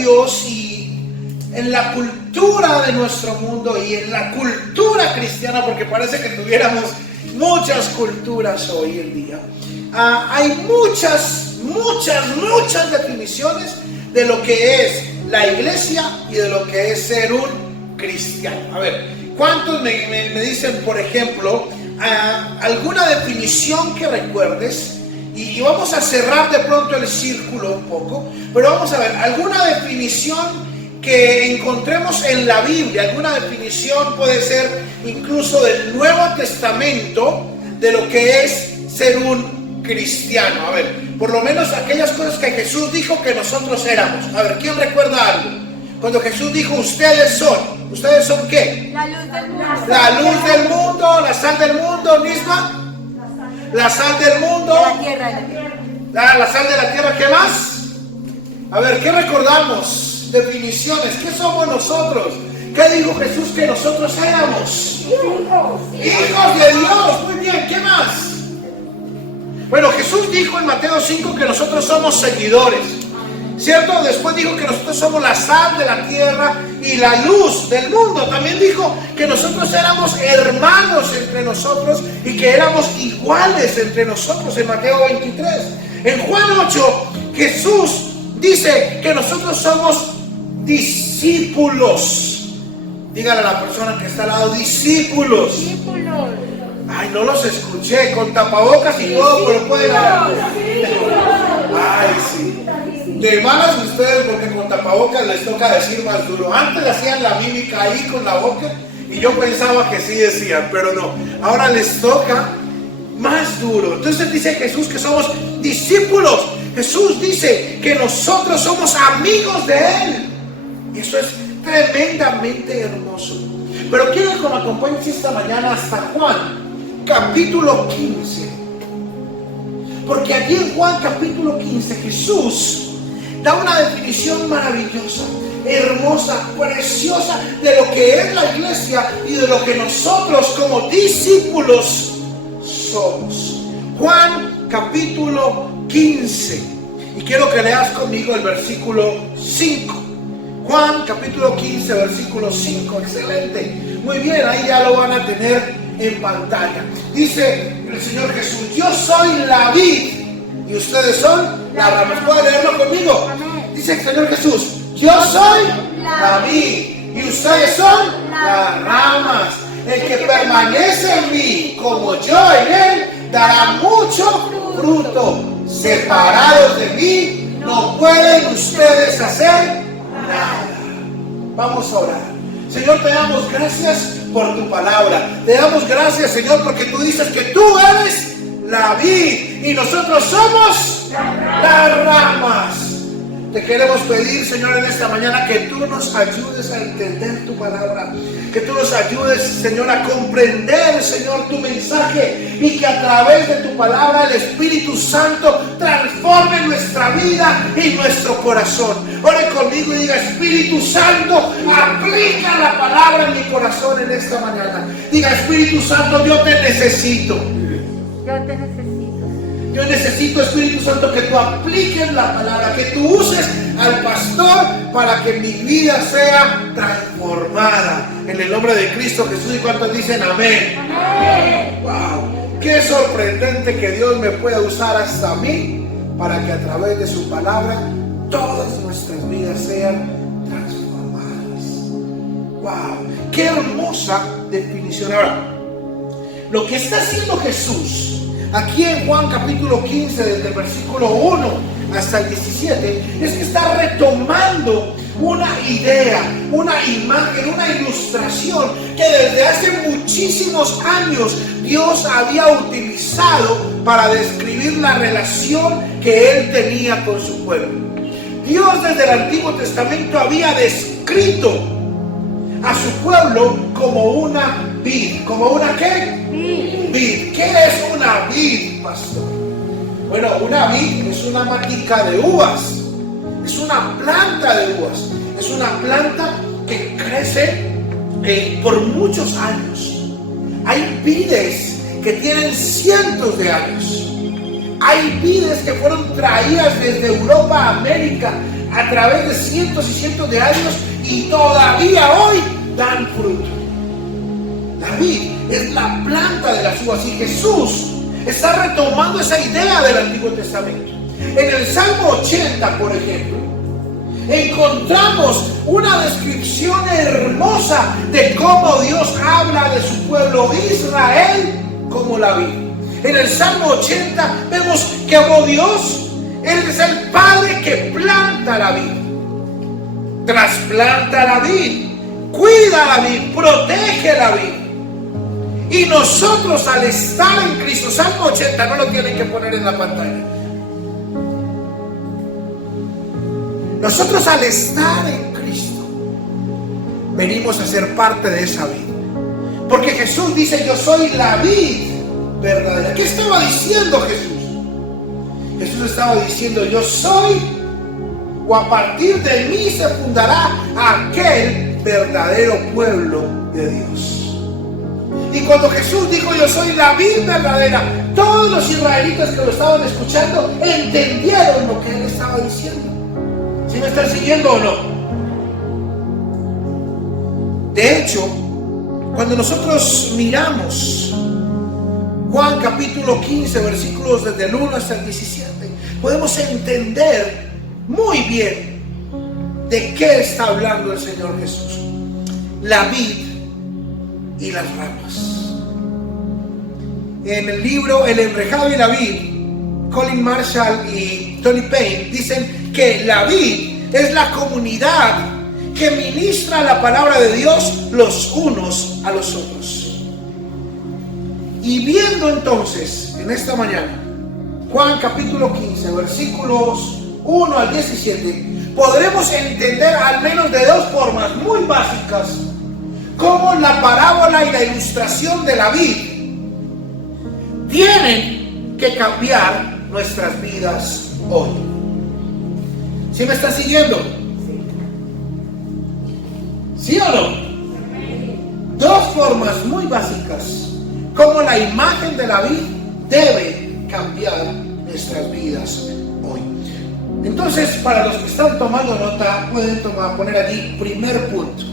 Dios y en la cultura de nuestro mundo y en la cultura cristiana, porque parece que tuviéramos muchas culturas hoy en día, hay muchas definiciones de lo que es la iglesia y de lo que es ser un cristiano. A ver, ¿cuántos me dicen, por ejemplo, alguna definición que recuerdes? Y vamos a cerrar de pronto el círculo un poco, pero vamos a ver, alguna definición que encontremos en la Biblia, alguna definición puede ser incluso del Nuevo Testamento de lo que es ser un cristiano. A ver, por lo menos aquellas cosas que Jesús dijo que nosotros éramos. A ver, ¿quién recuerda algo? Cuando Jesús dijo, ¿ustedes son qué? La luz del mundo. La luz del mundo, la sal del mundo, misma. La sal del mundo. La tierra. La sal de la tierra, ¿qué más? A ver, ¿qué recordamos? Definiciones, ¿qué somos nosotros? ¿Qué dijo Jesús que nosotros éramos? Hijos de Dios, muy bien, ¿qué más? Bueno, Jesús dijo en Mateo 5 que nosotros somos seguidores, ¿cierto? Después dijo que nosotros somos la sal de la tierra y la luz del mundo. También dijo que nosotros éramos hermanos entre nosotros y que éramos iguales entre nosotros en Mateo 23. En Juan 8, Jesús dice que nosotros somos discípulos. Dígale a la persona que está al lado, discípulos. Ay, no los escuché, con tapabocas y todo, pero pueden hablar. Ay, sí. De malas ustedes, porque con tapabocas les toca decir más duro. Antes hacían la mímica ahí con la boca y yo pensaba que sí decían, pero no. Ahora les toca más duro. Entonces dice Jesús que somos discípulos. Jesús dice que nosotros somos amigos de Él. Eso es tremendamente hermoso. Pero quiero que me acompañes esta mañana hasta Juan, capítulo 15. Porque aquí en Juan, capítulo 15, Jesús da una definición maravillosa, hermosa, preciosa de lo que es la iglesia y de lo que nosotros como discípulos somos. Juan, capítulo 15. Y quiero que leas conmigo el versículo 5. Juan capítulo 15, versículo 5. Excelente. Muy bien, ahí ya lo van a tener en pantalla. Dice el Señor Jesús: yo soy la vid y ustedes son la rama. ¿Pueden leerlo conmigo? Dice el Señor Jesús: yo soy la vid y ustedes son las ramas. El que permanece en mí como yo en él dará mucho fruto. Separados de mí no pueden ustedes hacer nada. Vamos a orar. Señor, te damos gracias por tu palabra. Te damos gracias, Señor, porque tú dices que tú eres la vid y nosotros somos las ramas. Te queremos pedir, Señor, en esta mañana que tú nos ayudes a entender tu palabra, que tú nos ayudes, Señor, a comprender, Señor, tu mensaje y que a través de tu palabra el Espíritu Santo transforme nuestra vida y nuestro corazón. Ore conmigo y diga: Espíritu Santo, aplica la palabra en mi corazón en esta mañana. Diga: Espíritu Santo, yo te necesito. Yo te necesito. Yo necesito, Espíritu Santo, que tú apliques la palabra, que tú uses al pastor para que mi vida sea transformada. En el nombre de Cristo Jesús. ¿Y cuántos dicen amén? Amén. Wow, qué sorprendente que Dios me pueda usar hasta a mí para que a través de su palabra todas nuestras vidas sean transformadas. Wow, qué hermosa definición. Ahora, lo que está haciendo Jesús aquí en Juan capítulo 15, desde el versículo 1 hasta el 17, es que está retomando una idea, una imagen, una ilustración que desde hace muchísimos años Dios había utilizado para describir la relación que Él tenía con su pueblo. Dios desde el Antiguo Testamento había descrito a su pueblo como una vid. ¿Como una qué? Vid. ¿Qué es una vid, pastor? Bueno, una vid es una matica de uvas. Es una planta de uvas. Es una planta que crece por muchos años. Hay vides que tienen cientos de años. Hay vides que fueron traídas desde Europa a América a través de cientos y cientos de años y todavía hoy dan fruto. La vid es la planta de las uvas y Jesús está retomando esa idea del Antiguo Testamento. En el Salmo 80, por ejemplo, encontramos una descripción hermosa de cómo Dios habla de su pueblo Israel como la vid. En el Salmo 80 vemos que como Dios, Él es el Padre que planta la vid, trasplanta la vid, cuida la vid, protege la vid. Y nosotros al estar en Cristo, Salmo 80, no lo tienen que poner en la pantalla. Nosotros al estar en Cristo, venimos a ser parte de esa vid. Porque Jesús dice, yo soy la vid verdadera. ¿Qué estaba diciendo Jesús? Jesús estaba diciendo, yo soy, o a partir de mí se fundará aquel verdadero pueblo de Dios. Y cuando Jesús dijo, yo soy la vid verdadera, todos los israelitas que lo estaban escuchando entendieron lo que Él estaba diciendo. ¿Sí me están siguiendo o no? De hecho, cuando nosotros miramos Juan capítulo 15, versículos desde el 1 hasta el 17, podemos entender muy bien de qué está hablando el Señor Jesús. La vid y las ramas. En el libro El enrejado y la vid, Colin Marshall y Tony Payne dicen que la vid es la comunidad que ministra la palabra de Dios los unos a los otros. Y viendo entonces en esta mañana Juan capítulo 15 versículos 1 al 17, podremos entender al menos de dos formas muy básicas cómo la parábola y la ilustración de la vid tienen que cambiar nuestras vidas hoy. ¿Sí me está siguiendo? ¿Sí o no? Dos formas muy básicas cómo la imagen de la vid debe cambiar nuestras vidas hoy. Entonces, para los que están tomando nota, pueden poner allí primer punto.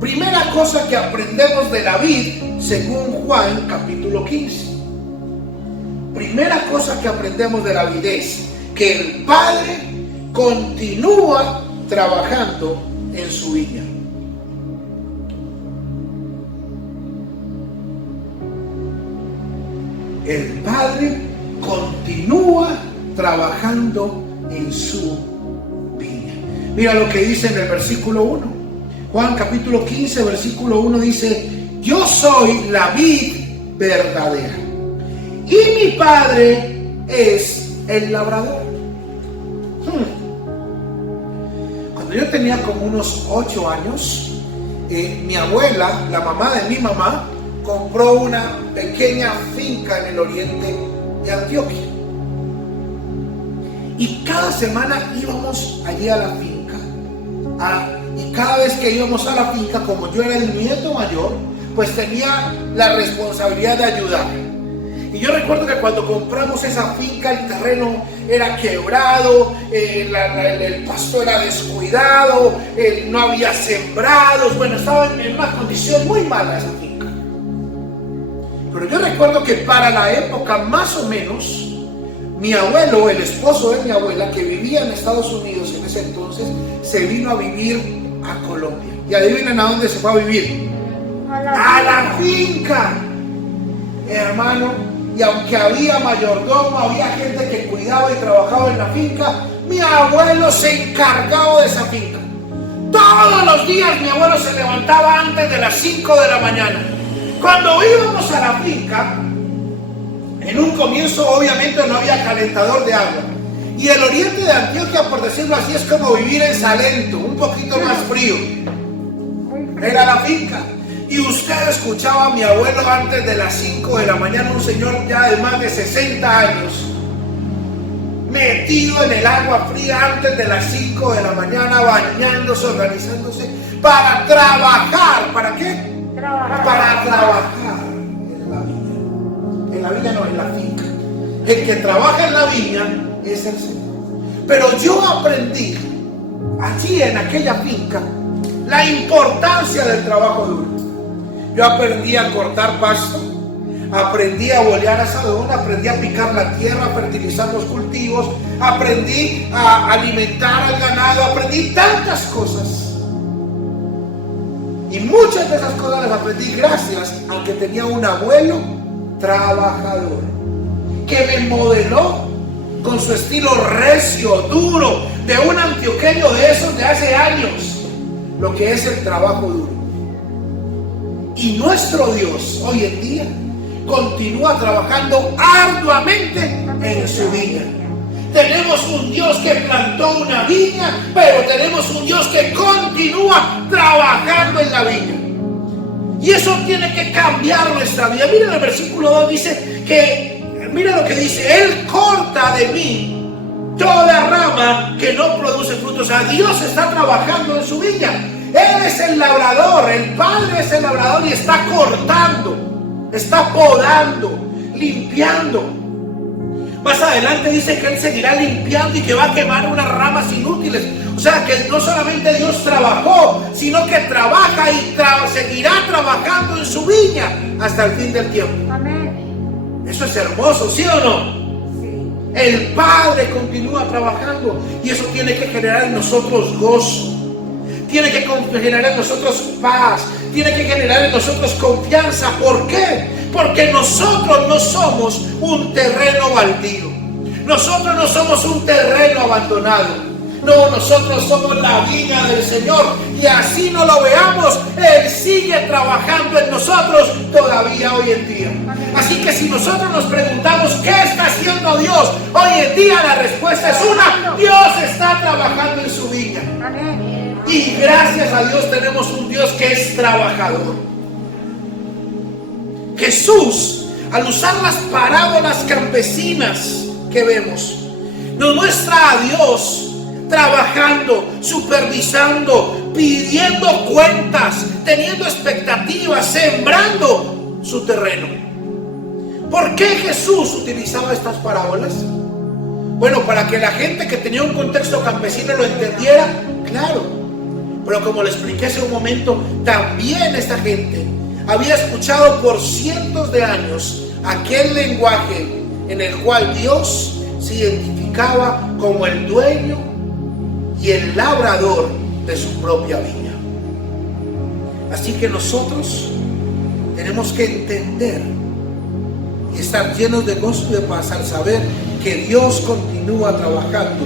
Primera cosa que aprendemos de la vid según Juan capítulo 15. Primera cosa que aprendemos de la vid es que el Padre continúa trabajando en su viña. El Padre continúa trabajando en su viña. Mira lo que dice en el versículo 1. Juan capítulo 15, versículo 1 dice, yo soy la vid verdadera y mi Padre es el labrador. Cuando yo tenía como unos 8 años, mi abuela, la mamá de mi mamá, compró una pequeña finca en el oriente de Antioquia. Y cada semana íbamos allí a la finca. Y cada vez que íbamos a la finca, como yo era el nieto mayor, pues tenía la responsabilidad de ayudar. Y yo recuerdo que cuando compramos esa finca, el terreno era quebrado, el pasto era descuidado, no había sembrados, bueno, estaba en una condición muy mala esa finca. Pero yo recuerdo que para la época más o menos, mi abuelo, el esposo de mi abuela, que vivía en Estados Unidos en ese entonces, se vino a vivir a Colombia. Y adivinen a dónde se fue a vivir. A la finca, hermano. Y aunque había mayordomo, había gente que cuidaba y trabajaba en la finca, mi abuelo se encargaba de esa finca. Todos los días mi abuelo se levantaba antes de las 5 de la mañana. Cuando íbamos a la finca, en un comienzo obviamente no había calentador de agua. Y el oriente de Antioquia, por decirlo así, es como vivir en Salento, un poquito más frío. Era la finca. Y usted escuchaba a mi abuelo antes de las 5 de la mañana, un señor ya de más de 60 años, metido en el agua fría antes de las 5 de la mañana, bañándose, organizándose, para trabajar. ¿Para qué? Para trabajar en la viña. En la viña no, en la finca. El que trabaja en la viña es el Señor. Pero yo aprendí allí en aquella finca la importancia del trabajo duro. Yo aprendí a cortar pasto, aprendí a bolear asadón, aprendí a picar la tierra, a fertilizar los cultivos, aprendí a alimentar al ganado, aprendí tantas cosas. Y muchas de esas cosas las aprendí gracias a que tenía un abuelo trabajador que me modeló con su estilo recio, duro, de un antioqueño de esos de hace años, lo que es el trabajo duro. Y nuestro Dios hoy en día continúa trabajando arduamente en su viña. Tenemos un Dios que plantó una viña, pero tenemos un Dios que continúa trabajando en la viña. Y eso tiene que cambiar nuestra vida. Miren el versículo 2, dice que, mira lo que dice: Él corta de mí toda rama que no produce frutos. O sea, Dios está trabajando en su viña. Él es el labrador, el Padre es el labrador y está cortando, está podando, limpiando. Más adelante dice que Él seguirá limpiando y que va a quemar unas ramas inútiles. O sea que no solamente Dios trabajó, sino que trabaja y seguirá trabajando en su viña hasta el fin del tiempo. Amén. Eso es hermoso, ¿sí o no? Sí. El Padre continúa trabajando y eso tiene que generar en nosotros gozo. Tiene que generar en nosotros paz, tiene que generar en nosotros confianza. ¿Por qué? Porque nosotros no somos un terreno baldío. Nosotros no somos un terreno abandonado. No, nosotros somos la viña del Señor. Y así no lo veamos, Él sigue trabajando en nosotros todavía hoy en día. Así que si nosotros nos preguntamos ¿qué está haciendo Dios? Hoy en día la respuesta es una: Dios está trabajando en su viña. Amén. Y gracias a Dios tenemos un Dios que es trabajador. Jesús, al usar las parábolas campesinas que vemos, nos muestra a Dios trabajando, supervisando, pidiendo cuentas, teniendo expectativas, sembrando su terreno. ¿Por qué Jesús utilizaba estas parábolas? Bueno, para que la gente que tenía un contexto campesino lo entendiera, claro. Pero como le expliqué hace un momento, también esta gente había escuchado por cientos de años aquel lenguaje en el cual Dios se identificaba como el dueño y el labrador de su propia viña. Así que nosotros tenemos que entender y estar llenos de gozo y de paz al saber que Dios continúa trabajando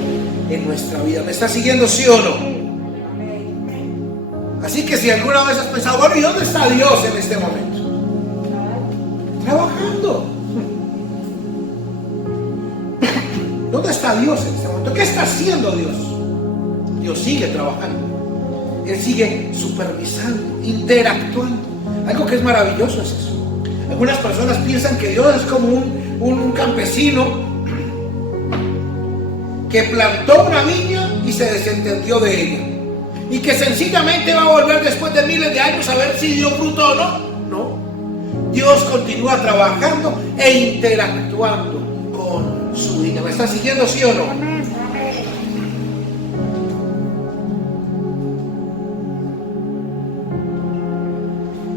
en nuestra vida. ¿Me está siguiendo, sí o no? Así que si alguna vez has pensado, bueno, ¿y dónde está Dios en este momento? Trabajando. ¿Dónde está Dios en este momento? ¿Qué está haciendo Dios? Dios sigue trabajando. Él sigue supervisando, interactuando. Algo que es maravilloso es eso. Algunas personas piensan que Dios es como un campesino que plantó una viña y se desentendió de ella. Y que sencillamente va a volver después de miles de años a ver si dio fruto o no. No. Dios continúa trabajando e interactuando con su viña. ¿Me está siguiendo, sí o no? Amén.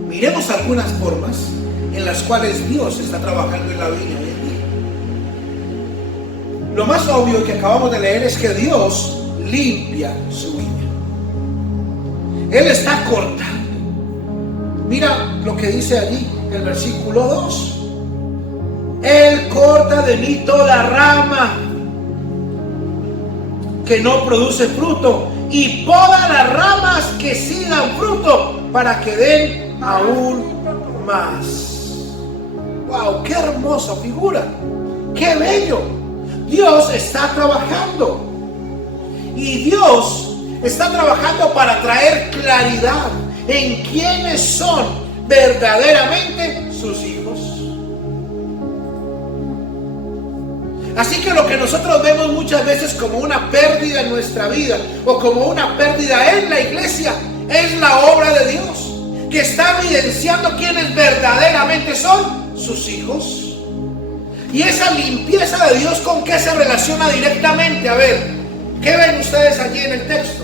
Miremos algunas formas en las cuales Dios está trabajando en la viña hoy en día. Lo más obvio que acabamos de leer es que Dios limpia su viña. Él está cortando. Mira lo que dice allí el versículo 2. Él corta de mí toda rama que no produce fruto y poda las ramas que sí dan fruto para que den aún más. ¡Wow! ¡Qué hermosa figura! ¡Qué bello! Dios está trabajando. Y Dios está trabajando para traer claridad en quiénes son verdaderamente sus hijos. Así que lo que nosotros vemos muchas veces como una pérdida en nuestra vida o como una pérdida en la iglesia es la obra de Dios, que está evidenciando quiénes verdaderamente son sus hijos. Y esa limpieza de Dios, ¿con qué se relaciona directamente? A ver, ¿qué ven ustedes allí en el texto?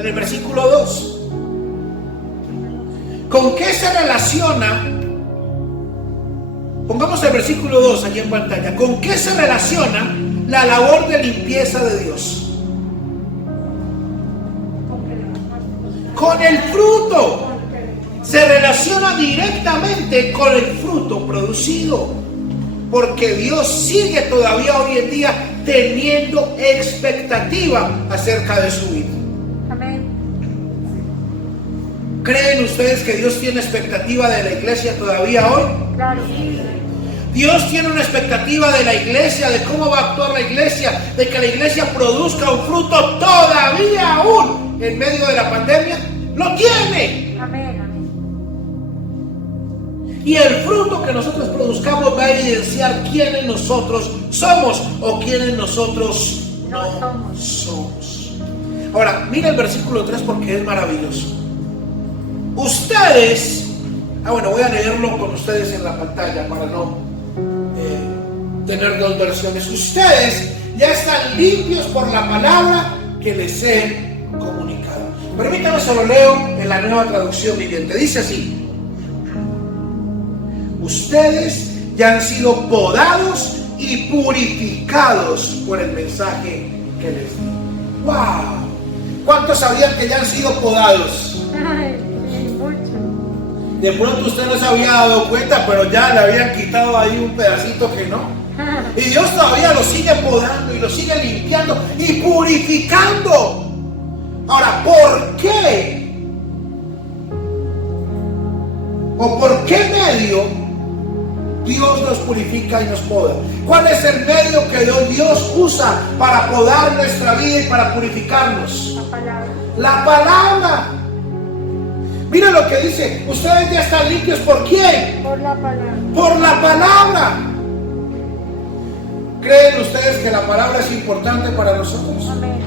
en el versículo 2. ¿Con qué se relaciona? Pongamos el versículo 2 aquí en pantalla. ¿Con qué se relaciona la labor de limpieza de Dios? Con el fruto. Se relaciona directamente con el fruto producido. Porque Dios sigue todavía hoy en día teniendo expectativa acerca de su vida. Amén. ¿Creen ustedes que Dios tiene expectativa de la iglesia todavía hoy? Claro. Dios tiene una expectativa de la iglesia, de cómo va a actuar la iglesia, de que la iglesia produzca un fruto todavía aún en medio de la pandemia. ¡Lo tiene! Amén. Amén. Y el fruto que nosotros produzcamos va a evidenciar quiénes nosotros somos o quiénes nosotros no somos. Ahora, mira el versículo 3 porque es maravilloso. Ustedes, bueno, voy a leerlo con ustedes en la pantalla para no tener dos versiones. Ustedes ya están limpios por la palabra que les he comunicado. Permítame, se lo leo en la Nueva Traducción Viviente. Dice así: ustedes ya han sido podados y purificados por el mensaje que les di. ¡Wow! ¿Cuántos sabían que ya han sido podados? Ay, mucho. De pronto usted no se había dado cuenta, pero ya le habían quitado ahí un pedacito que no. Y Dios todavía lo sigue podando y lo sigue limpiando y purificando. Ahora, ¿por qué? ¿O por qué medio Dios nos purifica y nos poda? ¿Cuál es el medio que Dios usa para podar nuestra vida y para purificarnos? La palabra. La palabra. Mira lo que dice: ustedes ya están limpios. ¿Por quién? Por la palabra. Por la palabra. ¿Creen ustedes que la palabra es importante para nosotros? Amén.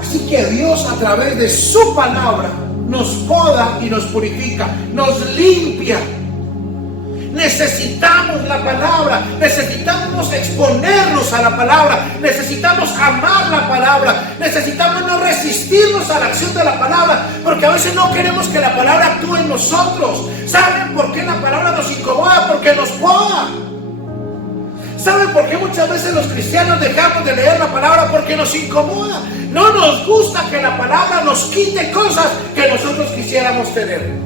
Así que Dios, a través de su palabra, nos poda y nos purifica, nos limpia. Necesitamos la palabra, necesitamos exponernos a la palabra, necesitamos amar la palabra, necesitamos no resistirnos a la acción de la palabra, porque a veces no queremos que la palabra actúe en nosotros. ¿Saben por qué la palabra nos incomoda? Porque nos poda. ¿Saben por qué muchas veces los cristianos dejamos de leer la palabra? Porque nos incomoda. No nos gusta que la palabra nos quite cosas que nosotros quisiéramos tener.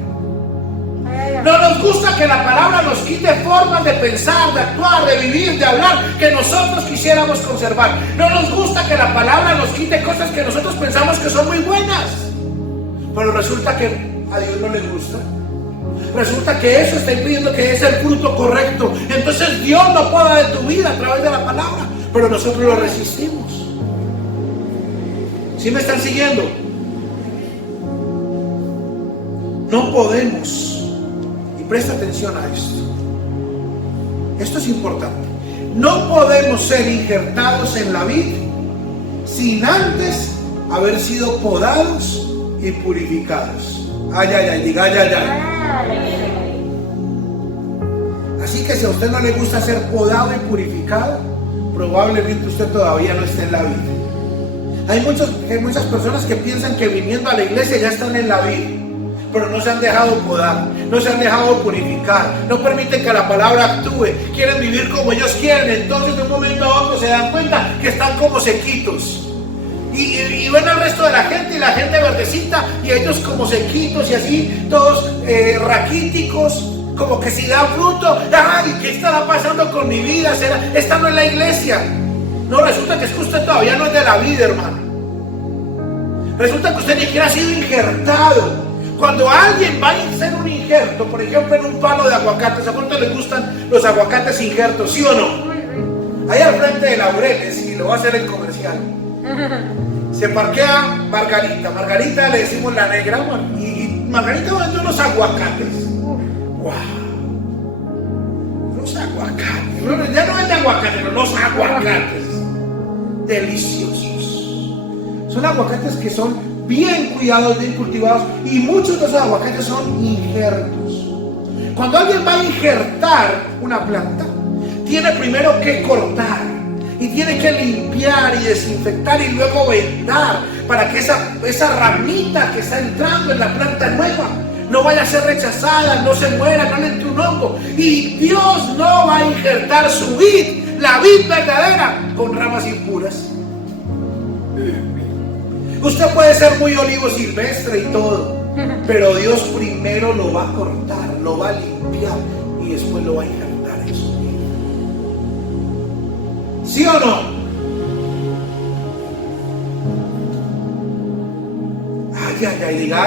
No nos gusta que la palabra nos quite formas de pensar, de actuar, de vivir, de hablar que nosotros quisiéramos conservar. No nos gusta que la palabra nos quite cosas que nosotros pensamos que son muy buenas. Pero resulta que a Dios no le gusta. Resulta que eso está impidiendo que es el fruto correcto. Entonces Dios no poda de tu vida a través de la palabra, pero nosotros lo resistimos. ¿Sí me están siguiendo? No podemos. Presta atención a esto. Esto es importante. No podemos ser injertados en la vid sin antes haber sido podados y purificados. Ay, ay, ay, diga ay, ay, ay. Así que si a usted no le gusta ser podado y purificado, probablemente usted todavía no esté en la vida. Hay muchas personas que piensan que viniendo a la iglesia ya están en la vida, pero no se han dejado podar, no se han dejado purificar, no permiten que la palabra actúe, quieren vivir como ellos quieren. Entonces de un momento a otro se dan cuenta que están como sequitos y ven al resto de la gente, y la gente verdecita y ellos como sequitos y así todos raquíticos, como que si dan fruto. Ay, ¿qué estará pasando con mi vida? Esta no es la iglesia. No, resulta que es que usted todavía no es de la vida, hermano. Resulta que usted ni siquiera ha sido injertado. Cuando alguien va a hacer un injerto, por ejemplo en un palo de aguacates, ¿a cuánto les gustan los aguacates injertos? ¿Sí o no? Ahí al frente de Laureles, y lo va a hacer el comercial, se parquea Margarita. Margarita le decimos la negra, y Margarita vende unos aguacates. ¡Wow! Los aguacates. Ya no vende aguacates, los aguacates. Deliciosos. Son aguacates que son bien cuidados, bien cultivados, y muchos de esos aguacates son injertos. Cuando alguien va a injertar una planta, tiene primero que cortar, y tiene que limpiar y desinfectar y luego vendar para que esa ramita que está entrando en la planta nueva no vaya a ser rechazada, no se muera, no le entre un hongo. Y Dios no va a injertar su vid, la vid verdadera, con ramas impuras. Usted puede ser muy olivo silvestre y todo, pero Dios primero lo va a cortar, lo va a limpiar y después lo va a injertar en su vida. ¿Sí o no? Diga,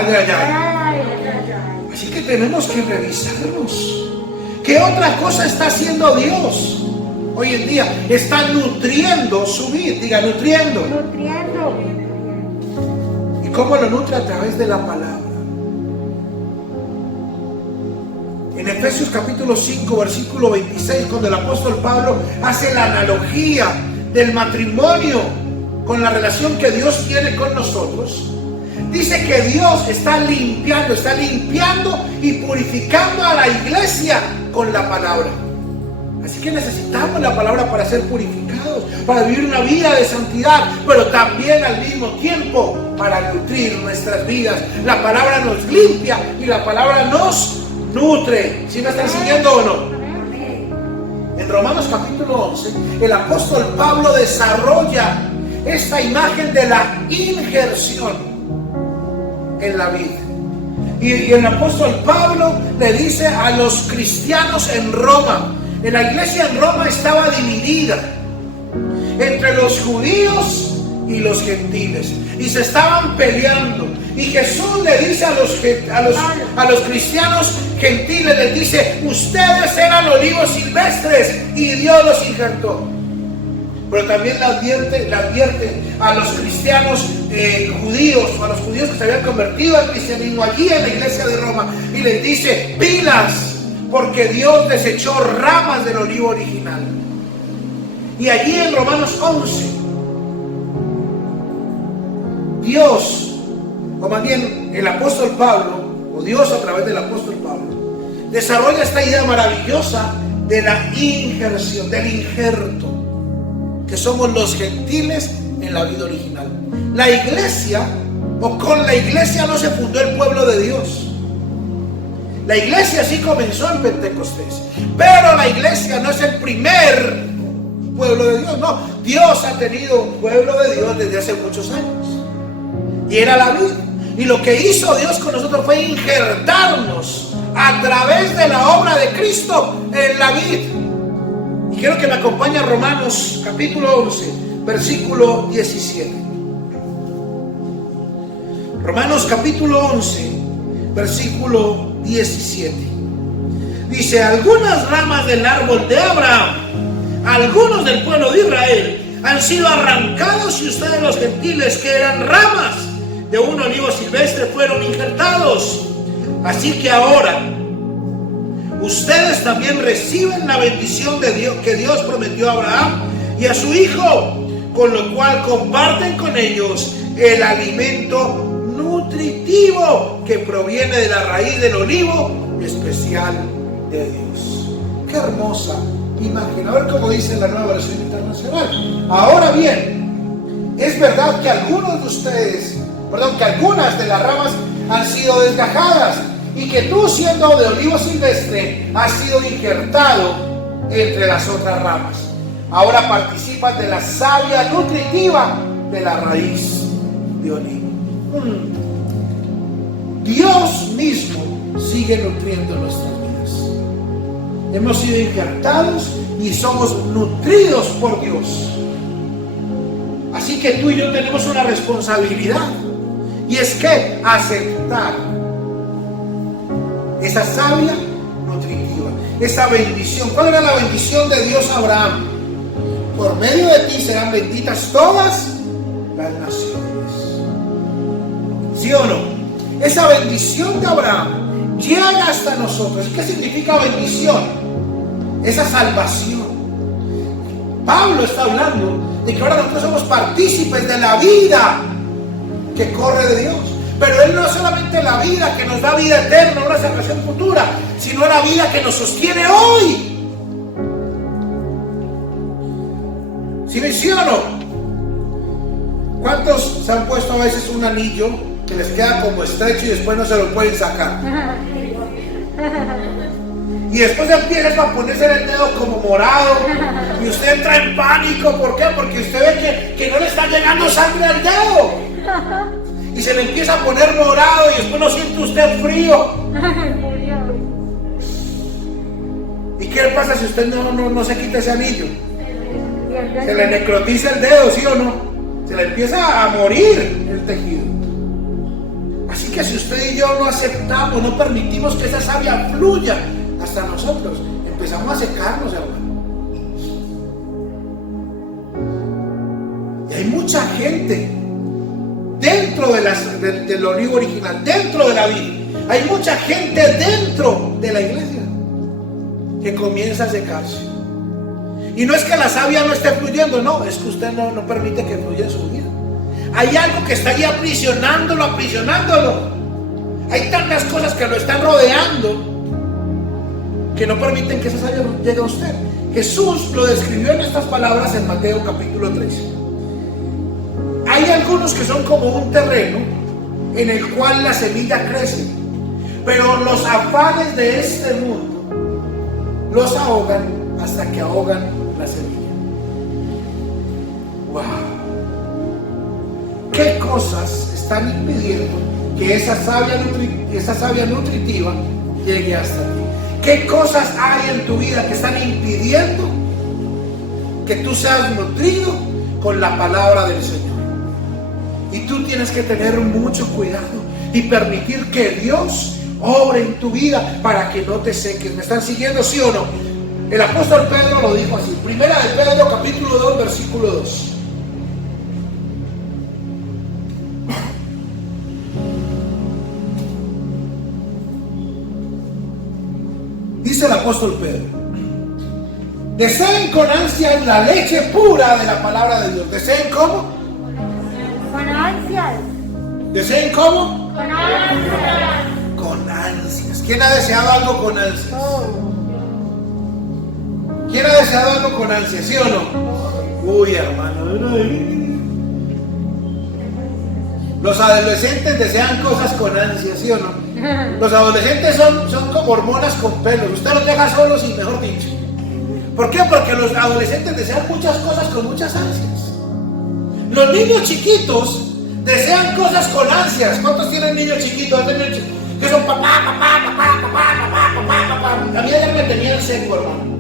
Así que tenemos que revisarnos. ¿Qué otra cosa está haciendo Dios hoy en día? Está nutriendo su vida. Diga, nutriendo. ¿Y cómo lo nutre? A través de la palabra. En Efesios capítulo 5, versículo 26, cuando el apóstol Pablo hace la analogía del matrimonio con la relación que Dios tiene con nosotros, dice que Dios está limpiando y purificando a la iglesia con la palabra. Así que necesitamos la palabra para ser purificados, para vivir una vida de santidad, pero también al mismo tiempo para nutrir nuestras vidas. La palabra nos limpia y la palabra nos nutre. ¿Sí me están siguiendo o no? En Romanos capítulo 11, el apóstol Pablo desarrolla esta imagen de la injerción en la vida. Y el apóstol Pablo le dice a los cristianos en Roma, en la iglesia en Roma estaba dividida entre los judíos y los gentiles, y se estaban peleando. Y Jesús le dice a los cristianos gentiles, les dice: ustedes eran olivos silvestres y Dios los injertó. Pero también le advierte a los cristianos judíos, o a los judíos que se habían convertido al cristianismo allí en la iglesia de Roma, y les dice: pilas, porque Dios desechó ramas del olivo original. Y allí en Romanos 11, Dios, o más bien el apóstol Pablo, o Dios a través del apóstol Pablo, desarrolla esta idea maravillosa de la injerción, del injerto, que somos los gentiles en la vida original. La iglesia, o con la iglesia no se fundó el pueblo de Dios. La iglesia sí comenzó en Pentecostés, pero la iglesia no es el primer pueblo de Dios. No, Dios ha tenido un pueblo de Dios desde hace muchos años, y era la vida. Y lo que hizo Dios con nosotros fue injertarnos a través de la obra de Cristo en la vida. Y quiero que me acompañe a Romanos capítulo 11, versículo 17. Romanos capítulo 11, versículo 17. Dice: algunas ramas del árbol de Abraham, algunos del pueblo de Israel, han sido arrancados, y ustedes los gentiles, que eran ramas de un olivo silvestre, fueron injertados. Así que ahora ustedes también reciben la bendición de Dios que Dios prometió a Abraham y a su hijo, con lo cual comparten con ellos el alimento nutritivo que proviene de la raíz del olivo especial de Dios. Qué hermosa imagen. A ver cómo dice la Nueva Versión Internacional. Ahora bien, es verdad que que algunas de las ramas han sido desgajadas, y que tú, siendo de olivo silvestre, has sido injertado entre las otras ramas. Ahora participas de la savia nutritiva de la raíz de olivo. Dios mismo sigue nutriendo nuestras vidas. Hemos sido injertados y somos nutridos por Dios. Así que tú y yo tenemos una responsabilidad, y es que aceptar esa savia nutritiva, esa bendición. ¿Cuál era la bendición de Dios a Abraham? Por medio de ti serán benditas todas las naciones. ¿Sí o no? Esa bendición de Abraham llega hasta nosotros. ¿Qué significa bendición? Esa salvación. Pablo está hablando de que ahora nosotros somos partícipes de la vida que corre de Dios. Pero Él no es solamente la vida que nos da vida eterna, una salvación futura, sino la vida que nos sostiene hoy. ¿Sí o no? ¿Cuántos se han puesto a veces un anillo que les queda como estrecho y después no se lo pueden sacar? Y después empieza a ponerse el dedo como morado y usted entra en pánico. ¿Por qué? Porque usted ve que no le está llegando sangre al dedo y se le empieza a poner morado y después no siente usted frío. ¿Y qué pasa si usted no se quita ese anillo? Se le necrotiza el dedo, ¿sí o no? Se le empieza a morir el tejido. Así que si usted y yo no aceptamos, no permitimos que esa savia fluya hasta nosotros, empezamos a secarnos, hermano. Y hay mucha gente dentro del olivo original, dentro de la vid. Hay mucha gente dentro de la iglesia que comienza a secarse. Y no es que la savia no esté fluyendo, no, es que usted no permite que fluya en su vida. Hay algo que está ahí aprisionándolo. Hay tantas cosas que lo están rodeando que no permiten que esa savia llegue a usted. Jesús lo describió en estas palabras en Mateo capítulo 13. Hay algunos que son como un terreno en el cual la semilla crece, pero los afanes de este mundo los ahogan hasta que ahogan la semilla. ¡Wow! ¿Qué cosas están impidiendo que esa savia nutritiva llegue hasta ti? ¿Qué cosas hay en tu vida que están impidiendo que tú seas nutrido con la palabra del Señor? Y tú tienes que tener mucho cuidado y permitir que Dios obre en tu vida para que no te seques. ¿Me están siguiendo, sí o no? El apóstol Pedro lo dijo así. Primera de Pedro capítulo 2 versículo 2. Dice el apóstol Pedro: deseen con ansias la leche pura de la palabra de Dios. ¿Deseen cómo? Con ansias. ¿Deseen cómo? Con ansias. Con ansias. ¿Quién ha deseado algo con ansias? ¿Quién ha deseado algo con ansias? ¿Sí o no? Uy, hermano. Los adolescentes desean cosas con ansias, ¿sí o no? Los adolescentes son como hormonas con pelos. Usted los deja solos y mejor dicho. ¿Por qué? Porque los adolescentes desean muchas cosas con muchas ansias. Los niños chiquitos desean cosas con ansias. ¿Cuántos tienen niños chiquitos? Que son papá. A mí ayer me tenían seco, hermano.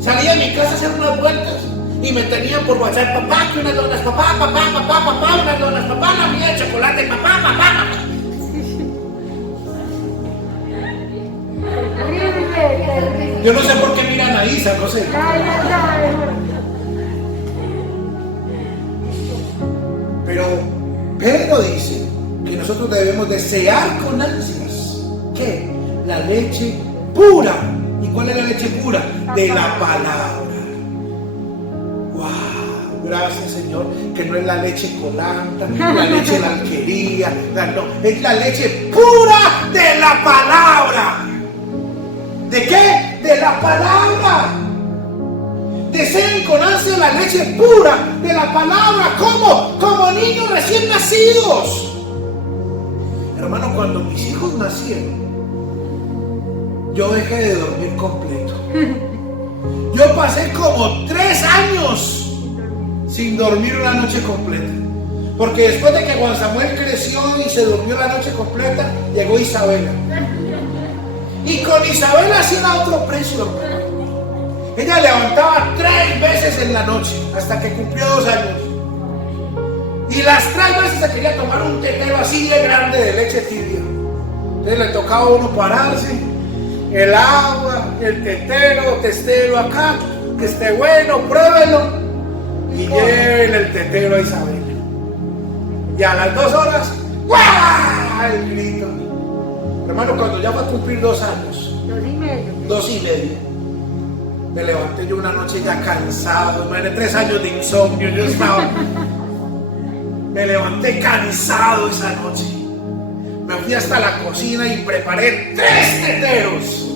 Salía de mi casa a hacer unas vueltas y me tenían por WhatsApp: papá, que unas donas, papá, unas donas, papá, la mía de chocolate, papá. Yo no sé por qué miran a Isa, no sé. Pero Pedro dice que nosotros debemos desear con ansias, ¿qué? La leche pura. ¿Y cuál es la leche pura? De la palabra. ¡Wow! Gracias, Señor, que no es la leche colanta, la leche de la alquería, no, es la leche pura de la palabra. ¿De qué? De la palabra. Deseen con ansia la leche pura de la palabra. ¿Cómo? Como niños recién nacidos. Hermano, cuando mis hijos nacieron, yo dejé de dormir completo. Yo pasé como 3 años sin dormir una noche completa. Porque después de que Juan Samuel creció y se durmió la noche completa, llegó Isabela. Y con Isabela sí era otro precio, hermano. Ella levantaba 3 veces en la noche hasta que cumplió 2 años. Y las 3 veces se quería tomar un tetero así de grande de leche tibia. Entonces le tocaba a uno pararse, el agua, el testero acá, que esté bueno, pruébelo. Y lleven el tetero a Isabela. Y a las 2 horas, ¡guau! El grito. Hermano, cuando ya fue a cumplir 2 años, 2 y medio, me levanté yo una noche ya cansado. Imagínate, 3 años de insomnio. Yo estaba. Me levanté cansado esa noche. Me fui hasta la cocina y preparé 3 teteros.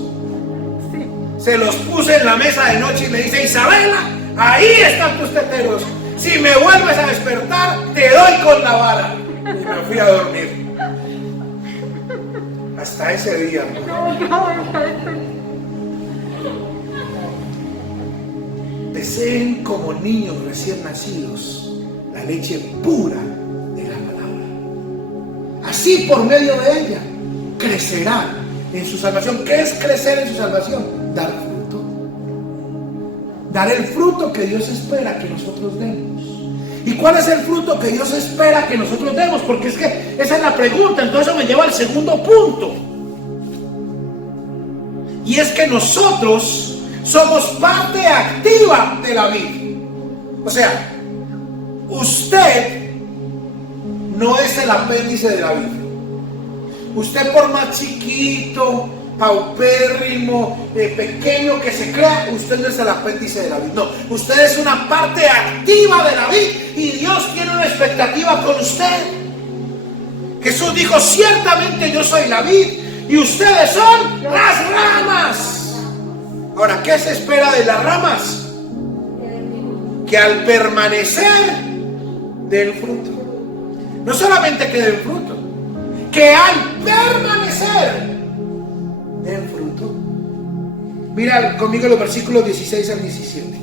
Se los puse en la mesa de noche y me dice: Isabela, Ahí están tus teteros. Si me vuelves a despertar, te doy con la vara. Y me fui a dormir. Hasta ese día. Deseen como niños recién nacidos la leche pura de la palabra. Así por medio de ella crecerán en su salvación. ¿Qué es crecer en su salvación? Dar fruto. Dar el fruto que Dios espera que nosotros demos. ¿Y cuál es el fruto que Dios espera que nosotros demos? Porque es que esa es la pregunta. Entonces eso me lleva al segundo punto. Y es que nosotros somos parte activa de la vid. O sea, usted no es el apéndice de la vid. Usted, por más chiquito, paupérrimo, pequeño que se crea, usted no es el apéndice de la vid. No, usted es una parte activa de la vid y Dios tiene una expectativa con usted. Jesús dijo: ciertamente yo soy la vid y ustedes son las ramas. Ahora, ¿qué se espera de las ramas? Que al permanecer den fruto. No solamente que den fruto, que al permanecer den fruto. Mira conmigo los versículos 16 al 17.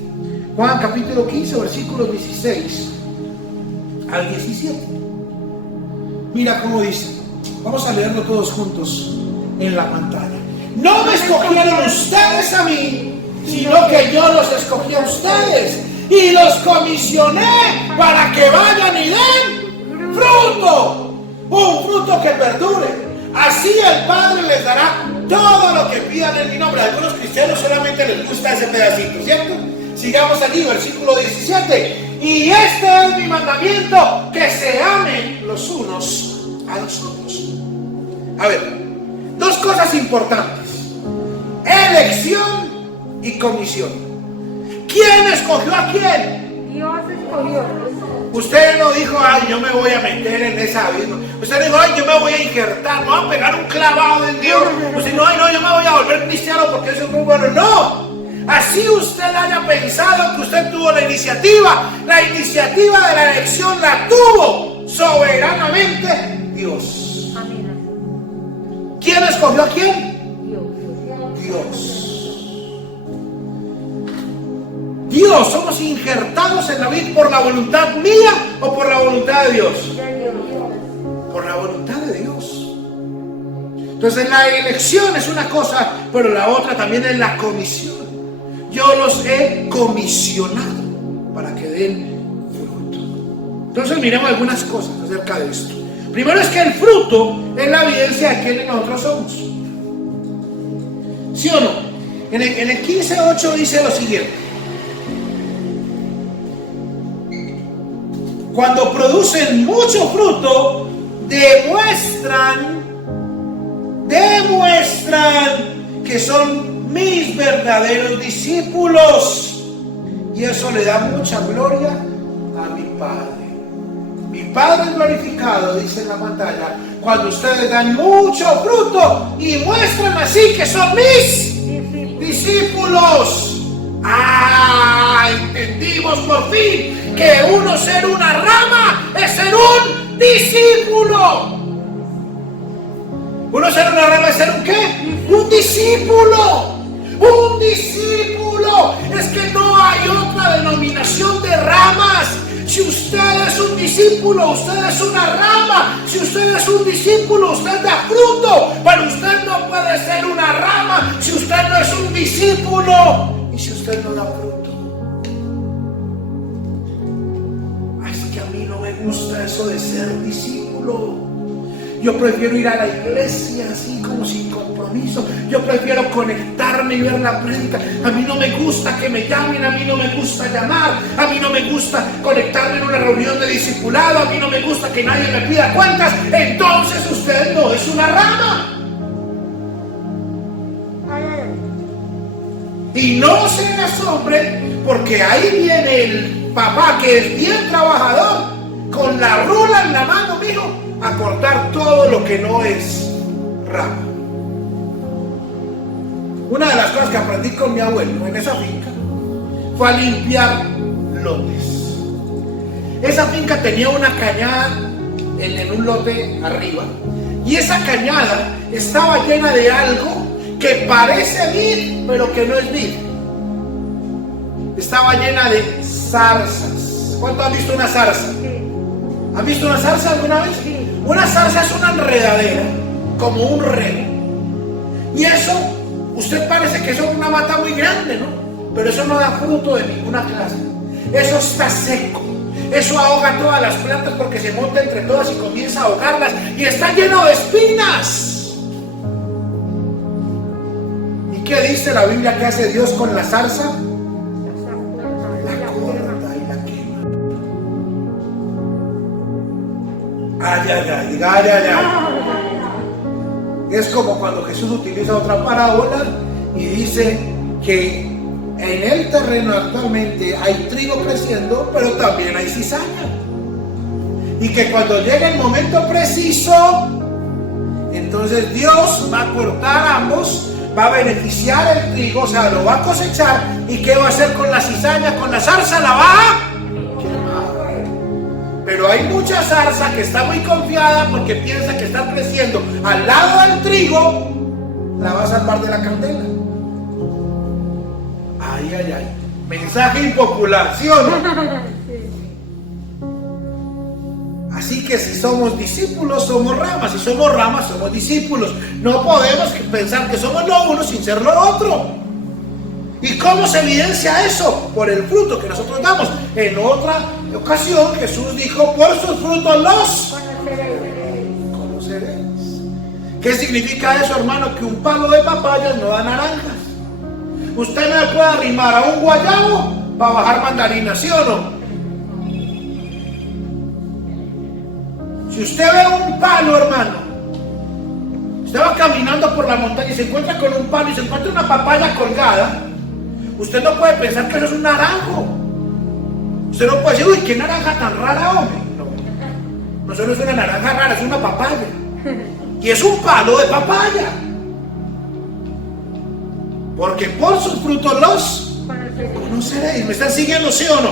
Juan capítulo 15, versículos 16 al 17. Mira cómo dice. Vamos a leerlo todos juntos en la pantalla. No me escogieron ustedes a mí, sino que yo los escogí a ustedes y los comisioné para que vayan y den fruto, un fruto que perdure. Así el Padre les dará todo lo que pidan en mi nombre. A algunos cristianos solamente les gusta ese pedacito, ¿cierto? Sigamos allí, versículo 17. Y este es mi mandamiento, que se amen los unos a los otros. A ver, dos cosas importantes: elección y comisión. ¿Quién escogió a quién? Dios escogió. Usted no dijo: ay, yo me voy a meter en esa abismo. Usted dijo: ay, yo me voy a injertar, me voy a pegar un clavado en Dios. Usted no, ay, no, yo me voy a volver cristiano porque eso es muy bueno. No. Así usted haya pensado que usted tuvo la iniciativa de la elección la tuvo soberanamente Dios. Amén. ¿Quién escogió a quién? Dios. Dios. Dios, somos injertados en la vid por la voluntad mía o por la voluntad de Dios. Por la voluntad de Dios. Entonces la elección es una cosa, pero la otra también es la comisión. Yo los he comisionado para que den fruto. Entonces miremos algunas cosas acerca de esto. Primero es que el fruto es la evidencia de quiénes nosotros somos. ¿Sí o no? En el 15:8 dice lo siguiente: cuando producen mucho fruto, demuestran que son mis verdaderos discípulos, y eso le da mucha gloria a mi Padre. Mi Padre es glorificado, dice en la pantalla, cuando ustedes dan mucho fruto y muestran así que son mis discípulos. Entendimos por fin que uno ser una rama es ser un discípulo. Uno ser una rama es ser un ¿qué? Un discípulo. Un discípulo. Es que no hay otra denominación de ramas. Si usted es un discípulo, usted es una rama. Si usted es un discípulo, usted da fruto. Pero usted no puede ser una rama si usted no es un discípulo. Y si usted no da fruto. Es que a mí no me gusta eso de ser discípulo. Yo prefiero ir a la iglesia así como sin compromiso. Yo prefiero conectarme y ver la prédica. A mí no me gusta que me llamen, a mí no me gusta llamar, a mí no me gusta conectarme en una reunión de discipulado, a mí no me gusta que nadie me pida cuentas. Entonces usted no es una rama. Y no se asombre, porque ahí viene el papá que es bien trabajador, con la rula en la mano, mijo, a cortar todo lo que no es rama. Una de las cosas que aprendí con mi abuelo en esa finca fue a limpiar lotes. Esa finca tenía una cañada en un lote arriba, y esa cañada estaba llena de algo que parece vid, pero que no es vid. Estaba llena de zarzas. ¿Cuántos han visto una zarza? Sí. ¿Han visto una zarza alguna vez? Sí. Una zarza es una enredadera, como un reno. Y eso, usted parece que eso es una mata muy grande, ¿no? Pero eso no da fruto de ninguna clase. Eso está seco. Eso ahoga todas las plantas porque se monta entre todas y comienza a ahogarlas. Y está lleno de espinas. ¿Y qué dice la Biblia que hace Dios con la zarza? La corta y la quema. Ay, ay, ay, diga, ay, ay, ay. Es como cuando Jesús utiliza otra parábola y dice que en el terreno actualmente hay trigo creciendo, pero también hay cizaña. Y que cuando llegue el momento preciso, entonces Dios va a cortar ambos, va a beneficiar el trigo, o sea, lo va a cosechar. ¿Y qué va a hacer con la cizaña? Con la zarza la va a quemar. Pero hay mucha zarza que está muy confiada porque piensa que está creciendo al lado del trigo, la va a salvar de la candela. Ay, ay, ay. Mensaje impopular, ¿sí o no? Así que si somos discípulos, somos ramas. Si somos ramas, somos discípulos. No podemos pensar que somos lo uno sin ser lo otro. ¿Y cómo se evidencia eso? Por el fruto que nosotros damos. En otra ocasión Jesús dijo, por sus frutos los conoceréis. ¿Qué significa eso, hermano? Que un palo de papayas no da naranjas. Usted no le puede arrimar a un guayabo para bajar mandarinas, ¿sí o no? Si usted ve un palo, hermano, usted va caminando por la montaña y se encuentra con un palo y se encuentra una papaya colgada, usted no puede pensar que eso es un naranjo. Usted no puede decir, uy, qué naranja tan rara, hombre. No solo es una naranja rara, es una papaya. Y es un palo de papaya. Porque por sus frutos los conoceréis. ¿Me están siguiendo, sí o no?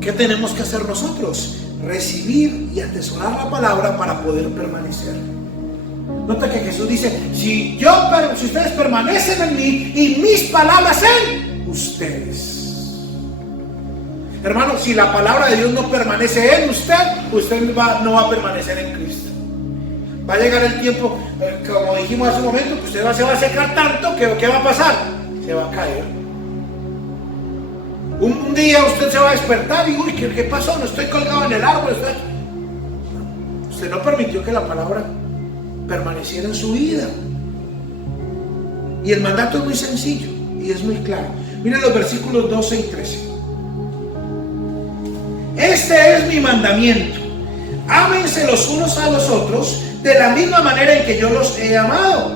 ¿Qué tenemos que hacer nosotros? Recibir y atesorar la palabra para poder permanecer. Nota que Jesús dice, si ustedes permanecen en mí y mis palabras en ustedes. Hermano, si la palabra de Dios no permanece en usted, usted no va a permanecer en Cristo. Va a llegar el tiempo, como dijimos hace un momento, que usted se va a secar tanto que ¿qué va a pasar? Se va a caer. Un día usted se va a despertar y uy, ¿qué pasó? No estoy colgado en el árbol. Usted no permitió que la palabra permaneciera en su vida. Y el mandato es muy sencillo y es muy claro. Miren los versículos 12 y 13. Este es mi mandamiento: ámense los unos a los otros de la misma manera en que yo los he amado.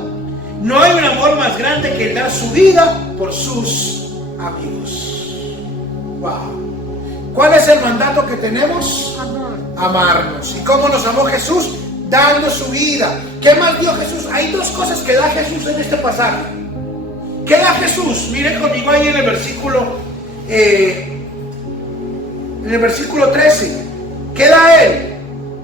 No hay un amor más grande que el dar su vida por sus amigos. Wow. ¿Cuál es el mandato que tenemos? Amor. Amarnos. ¿Y cómo nos amó Jesús? Dando su vida. ¿Qué más dio Jesús? Hay dos cosas que da Jesús en este pasaje. ¿Qué da Jesús? Miren conmigo ahí en el versículo 13. ¿Qué da Él?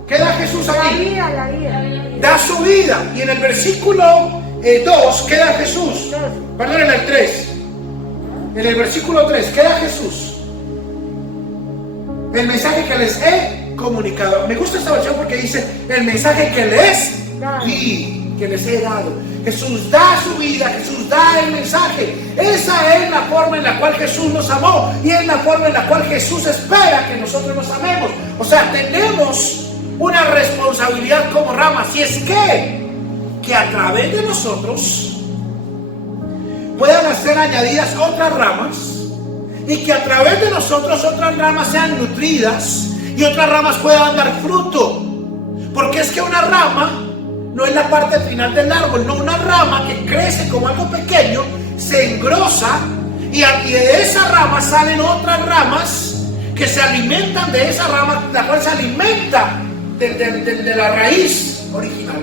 ¿Qué da Jesús aquí? La vida. Da su vida. Y en el versículo 2, ¿qué da Jesús? Perdón, en el 3. En el versículo 3, ¿qué da Jesús? El mensaje que les he comunicado. Me gusta esta versión porque dice el mensaje que les di, que les he dado. Jesús da su vida, Jesús da el mensaje. Esa es la forma en la cual Jesús nos amó y es la forma en la cual Jesús espera que nosotros nos amemos. O sea, tenemos una responsabilidad como ramas, y es que a través de nosotros puedan ser añadidas otras ramas, y que a través de nosotros otras ramas sean nutridas y otras ramas puedan dar fruto. Porque es que una rama no es la parte final del árbol, no, una rama que crece como algo pequeño, se engrosa y de esa rama salen otras ramas que se alimentan de esa rama, la cual se alimenta de la raíz original.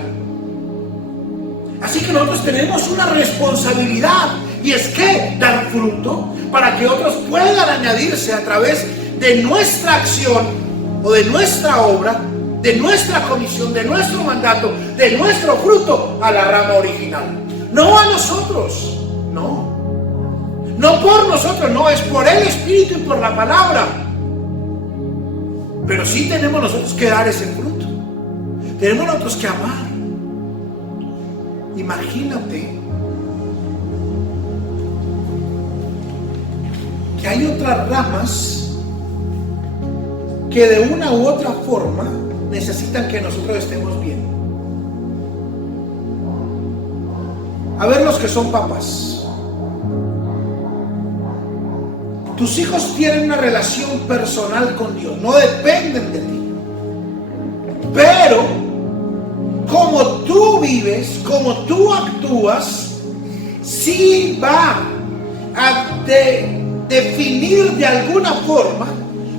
Así que nosotros tenemos una responsabilidad, y es que dar fruto, para que otros puedan añadirse a través de nuestra acción o de nuestra obra, de nuestra comisión, de nuestro mandato, de nuestro fruto a la rama original. No a nosotros, no. No por nosotros, no, es por el Espíritu y por la palabra. Pero sí tenemos nosotros que dar ese fruto. Tenemos nosotros que amar. Imagínate que hay otras ramas que de una u otra forma necesitan que nosotros estemos bien. A ver, los que son papás. Tus hijos tienen una relación personal con Dios, no dependen de ti. Pero como tú vives, como tú actúas, sí va a definir de alguna forma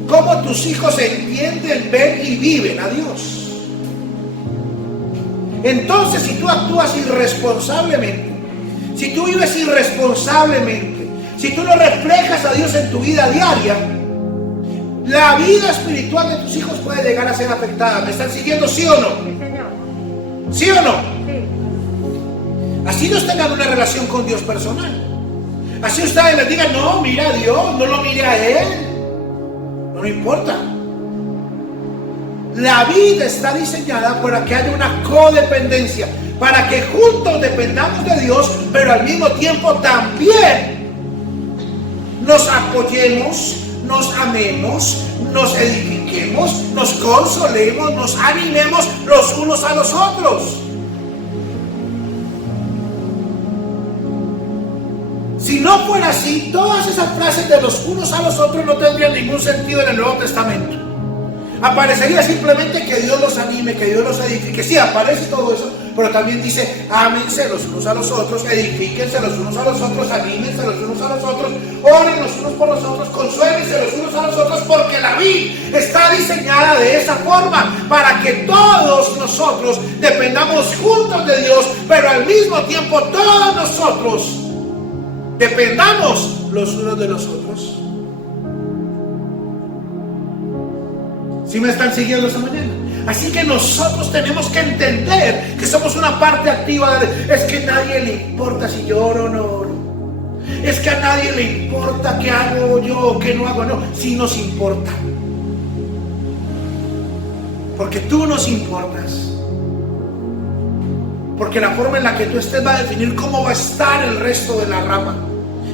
cómo tus hijos entienden, ven y viven a Dios. Entonces, si tú actúas irresponsablemente, si tú vives irresponsablemente, si tú no reflejas a Dios en tu vida diaria, la vida espiritual de tus hijos puede llegar a ser afectada. ¿Me están siguiendo, sí o no? Sí, Señor. ¿Sí o no? Sí. Así no tengan una relación con Dios personal. Así ustedes les digan, no, mira a Dios, no lo mire a Él. No importa. La vida está diseñada para que haya una codependencia, para que juntos dependamos de Dios, pero al mismo tiempo también nos apoyemos, nos amemos, nos edifiquemos, nos consolemos, nos animemos los unos a los otros. Si no fuera así, todas esas frases de los unos a los otros no tendrían ningún sentido en el Nuevo Testamento. Aparecería simplemente que Dios los anime, que Dios los edifique. Sí, aparece todo eso, pero también dice, ámense los unos a los otros, edifíquense los unos a los otros, anímense los unos a los otros, oren los unos por los otros, consuélense los unos a los otros, porque la vida está diseñada de esa forma, para que todos nosotros dependamos juntos de Dios, pero al mismo tiempo todos nosotros dependamos los unos de los otros. ¿Sí me están siguiendo esta mañana? Así que nosotros tenemos que entender que somos una parte activa. Es que a nadie le importa si yo oro o no oro. Es que a nadie le importa qué hago yo o qué no hago. No, sí nos importa. Porque tú nos importas. Porque la forma en la que tú estés va a definir cómo va a estar el resto de la rama,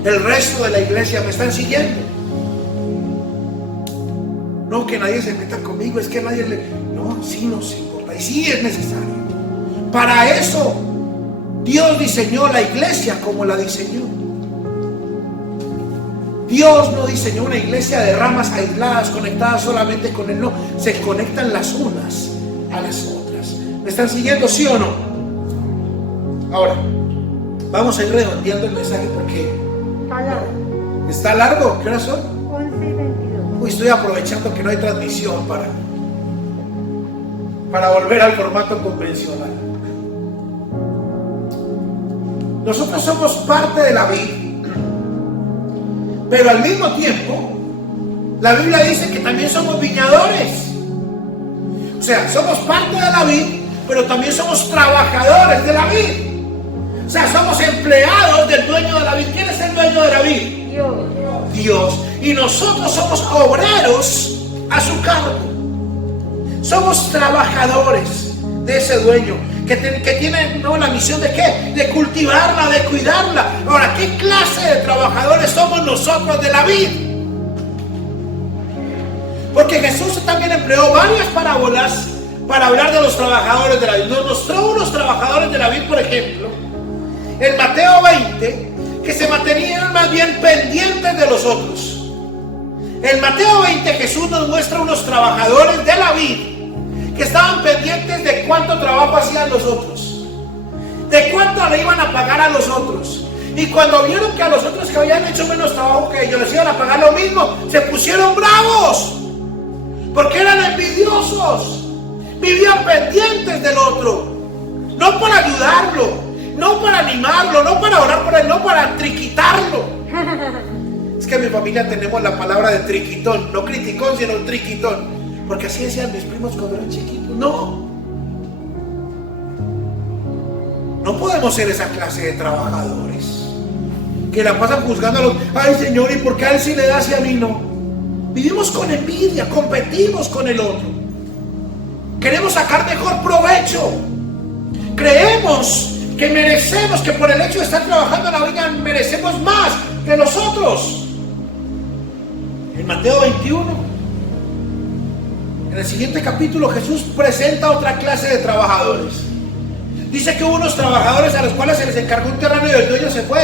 el resto de la iglesia. ¿Me están siguiendo? No, que nadie se meta conmigo, es que nadie le... No, sí nos importa y sí es necesario. Para eso Dios diseñó la iglesia como la diseñó. Dios no diseñó una iglesia de ramas aisladas, conectadas solamente con Él. No, se conectan las unas a las otras. ¿Me están siguiendo, sí o no? Ahora, vamos a ir redondeando el mensaje porque... ¿Está largo? ¿Qué horas son? 11:22. Uy, estoy aprovechando que no hay transmisión para volver al formato convencional. Nosotros somos parte de la vid, pero al mismo tiempo la Biblia dice que también somos viñadores. O sea, somos parte de la vid, pero también somos trabajadores de la vid. O sea, somos empleados del dueño de la vid. ¿Quién es el dueño de la vid? Dios. Y nosotros somos obreros a su cargo. Somos trabajadores de ese dueño que tiene, ¿no?, la misión de ¿qué? De cultivarla, de cuidarla. Ahora, ¿qué clase de trabajadores somos nosotros de la vid? Porque Jesús también empleó varias parábolas para hablar de los trabajadores de la vid. Nos mostró unos trabajadores de la vid, por ejemplo, en Mateo 20, que se mantenían más bien pendientes de los otros. En Mateo 20 Jesús nos muestra unos trabajadores de la vid que estaban pendientes de cuánto trabajo hacían los otros, de cuánto le iban a pagar a los otros. Y cuando vieron que a los otros que habían hecho menos trabajo que ellos les iban a pagar lo mismo, se pusieron bravos, porque eran envidiosos. Vivían pendientes del otro, no para ayudarlo, no para animarlo, no para orar por él, no para triquitarlo. Es que en mi familia tenemos la palabra de triquitón, no criticón, sino triquitón, porque así decían mis primos cuando eran chiquitos. No podemos ser esa clase de trabajadores que la pasan juzgando a los, ay Señor, ¿y por qué a él sí le das y a mí no? Vivimos con envidia, competimos con el otro, queremos sacar mejor provecho, creemos que merecemos, que por el hecho de estar trabajando en la viña merecemos más que nosotros. En Mateo 21, en el siguiente capítulo, Jesús presenta otra clase de trabajadores. Dice que hubo unos trabajadores a los cuales se les encargó un terreno y el dueño se fue,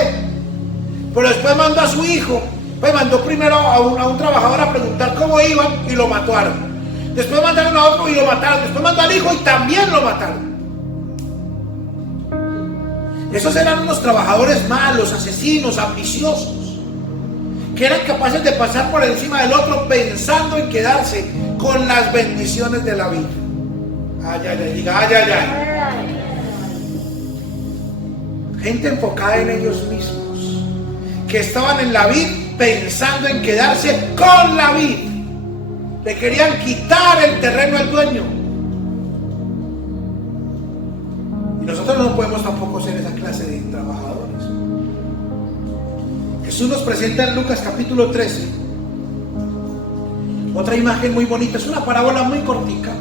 pero después mandó a su hijo. Pues mandó primero a un trabajador a preguntar cómo iban y lo mataron. Después mandaron a otro y lo mataron. Después mandó al hijo y también lo mataron. Esos eran unos trabajadores malos, asesinos, ambiciosos, que eran capaces de pasar por encima del otro pensando en quedarse con las bendiciones de la vida. Ay, ay, ay, diga, ay, ay, ay. Gente enfocada en ellos mismos, que estaban en la vid pensando en quedarse con la vid. Le querían quitar el terreno al dueño. Y nosotros no podemos tampoco ser esa clase de trabajadores. Jesús nos presenta en Lucas capítulo 13 otra imagen muy bonita. Es una parábola muy cortica,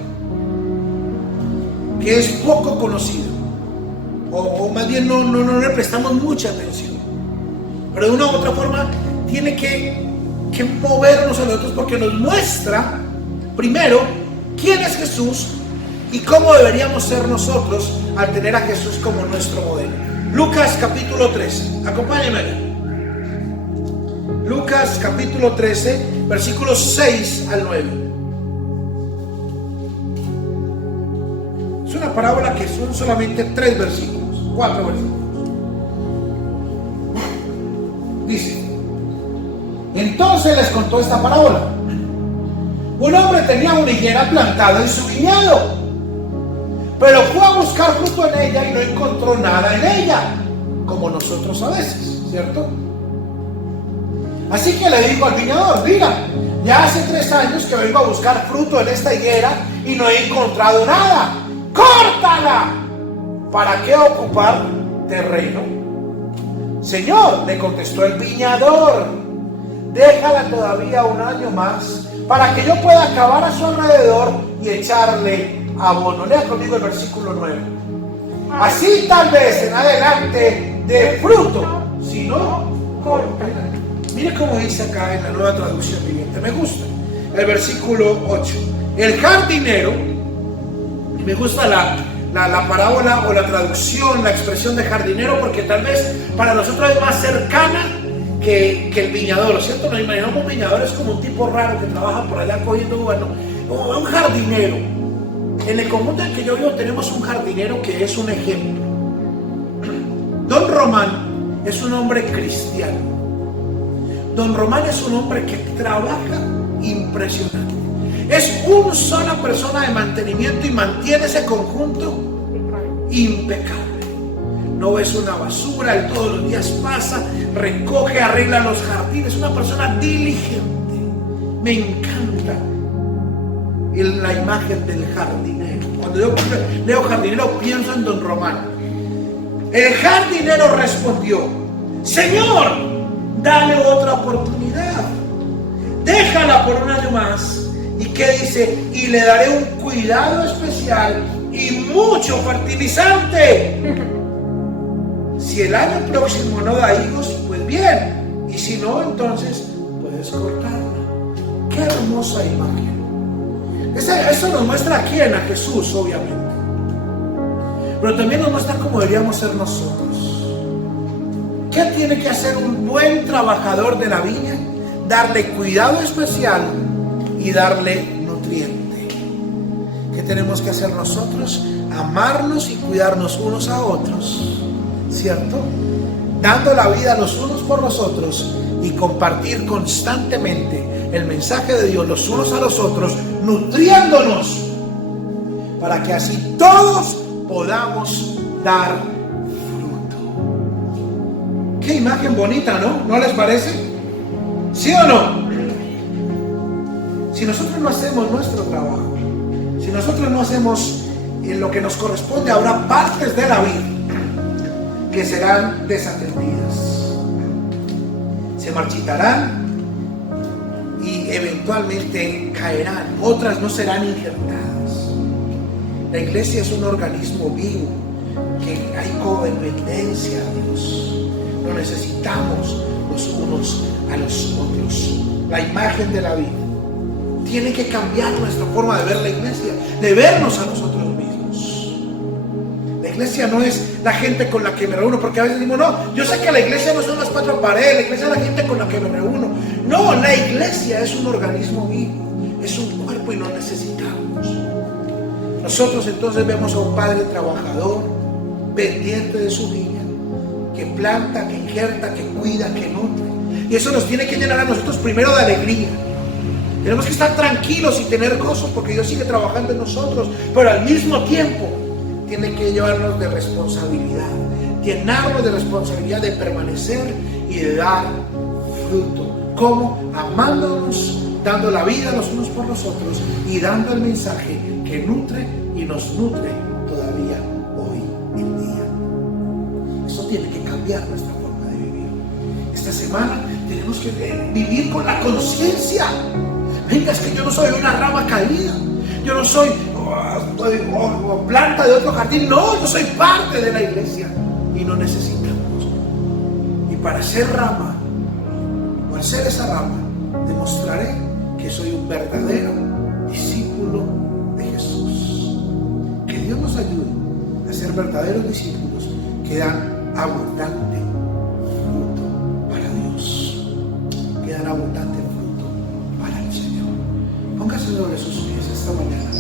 que es poco conocida, o más bien no le prestamos mucha atención, pero de una u otra forma tiene que movernos a nosotros, porque nos muestra primero quién es Jesús y cómo deberíamos ser nosotros al tener a Jesús como nuestro modelo. Lucas capítulo 13, acompáñenme. Lucas capítulo 13, versículos 6 al 9. Es una parábola que son solamente 4 versículos. Dice: entonces les contó esta parábola. Un hombre tenía una higuera plantada en su viñedo, pero fue a buscar fruto en ella y no encontró nada en ella, como nosotros a veces, ¿cierto? Así que le dijo al viñador: mira, ya hace 3 años que vengo a buscar fruto en esta higuera y no he encontrado nada. ¡Córtala! ¿Para qué ocupar terreno? Señor, le contestó el viñador, déjala todavía 1 año más para que yo pueda cavar a su alrededor y echarle abono. Lea conmigo el versículo 9. Así tal vez en adelante dé fruto, si no, córtala. Mire cómo dice acá en la Nueva Traducción Viviente, me gusta el versículo 8. El jardinero, y me gusta la parábola o la traducción, la expresión de jardinero, porque tal vez para nosotros es más cercana que el viñador, ¿cierto? Nos imaginamos un viñador es como un tipo raro que trabaja por allá cogiendo uvas, ¿no? Un jardinero. En el conjunto en que yo vivo tenemos un jardinero que es un ejemplo. Don Román es un hombre cristiano. Don Román es un hombre que trabaja impresionante. Es una sola persona de mantenimiento y mantiene ese conjunto impecable. No ves una basura, él todos los días pasa, recoge, arregla los jardines. Es una persona diligente. Me encanta la imagen del jardinero. Cuando yo leo jardinero pienso en Don Román. El jardinero respondió: Señor, dale otra oportunidad, déjala por 1 año más. ¿Y qué dice? Y le daré un cuidado especial y mucho fertilizante. Si el año próximo no da higos, pues bien, y si no, entonces puedes cortarla. Qué hermosa imagen. Eso nos muestra a quién, a Jesús, obviamente, pero también nos muestra cómo deberíamos ser nosotros. ¿Qué tiene que hacer un buen trabajador de la viña? Darle cuidado especial y darle nutriente. ¿Qué tenemos que hacer nosotros? Amarnos y cuidarnos unos a otros, ¿cierto? Dando la vida los unos por los otros y compartir constantemente el mensaje de Dios los unos a los otros, nutriéndonos, para que así todos podamos dar fruto. Qué imagen bonita, ¿no? ¿No les parece? ¿Sí o no? Si nosotros no hacemos nuestro trabajo, si nosotros no hacemos lo que nos corresponde, habrá partes de la vida que serán desatendidas, se marchitarán y eventualmente caerán, otras no serán injertadas. La iglesia es un organismo vivo, que hay codependencia a Dios, lo necesitamos los unos a los otros. La imagen de la vida tiene que cambiar nuestra forma de ver la iglesia, de vernos a nosotros mismos. La iglesia no es la gente con la que me reúno, porque a veces decimos, no, yo sé que la iglesia no son las cuatro paredes, la iglesia es la gente con la que me reúno. No, la iglesia es un organismo vivo, es un cuerpo y lo necesitamos. Nosotros entonces vemos a un padre trabajador, pendiente de su niña, que planta, que injerta, que cuida, que nutre. Y eso nos tiene que llenar a nosotros primero de alegría. Tenemos que estar tranquilos y tener gozo porque Dios sigue trabajando en nosotros, pero al mismo tiempo tiene que llevarnos de responsabilidad, llenarnos de responsabilidad de permanecer y de dar fruto. ¿Cómo? Amándonos, dando la vida los unos por los otros y dando el mensaje que nutre y nos nutre todavía hoy en día. Eso tiene que cambiar nuestra forma de vivir. Esta semana tenemos que vivir con la conciencia. Venga, es que yo no soy una rama caída, yo no soy planta de otro jardín, no, yo soy parte de la iglesia y no necesitamos. Y para ser rama, o al ser esa rama, demostraré que soy un verdadero discípulo de Jesús. Que Dios nos ayude a ser verdaderos discípulos que dan abundante fruto para Dios, que dan abundante fruto para el Señor. Póngase sobre sus pies esta mañana.